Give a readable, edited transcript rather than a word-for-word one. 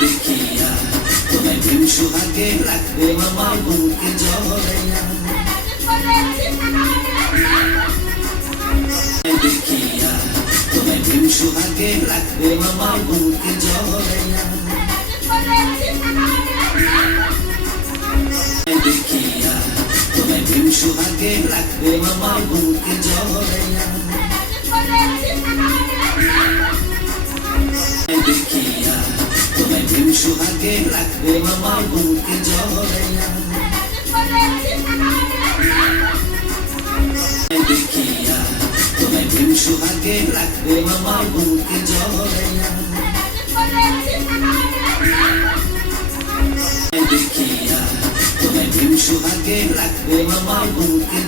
দেখিয়া তোমায় প্রেম সুহাগে রাখবে আমার বুকে জড়াইয়া দেখিয়া তোমায় প্রেম সুহাগে রাখবে আমার বুকে জড়াইয়া দেখিয়া তোমায় প্রেম সুহাগে রাখবে আমার বুকে জড়াইয়া দেখিয়া তোমায় প্রেম সুহাগে রাখবে আমার বুকে জড়াইয়া দেখিয়া তোমায় প্রেম সুহাগে রাখবে আমার বুকে জড়াইয়া দেখিয়া তোমায় প্রেম সুহাগে রাখবে আমার বুকে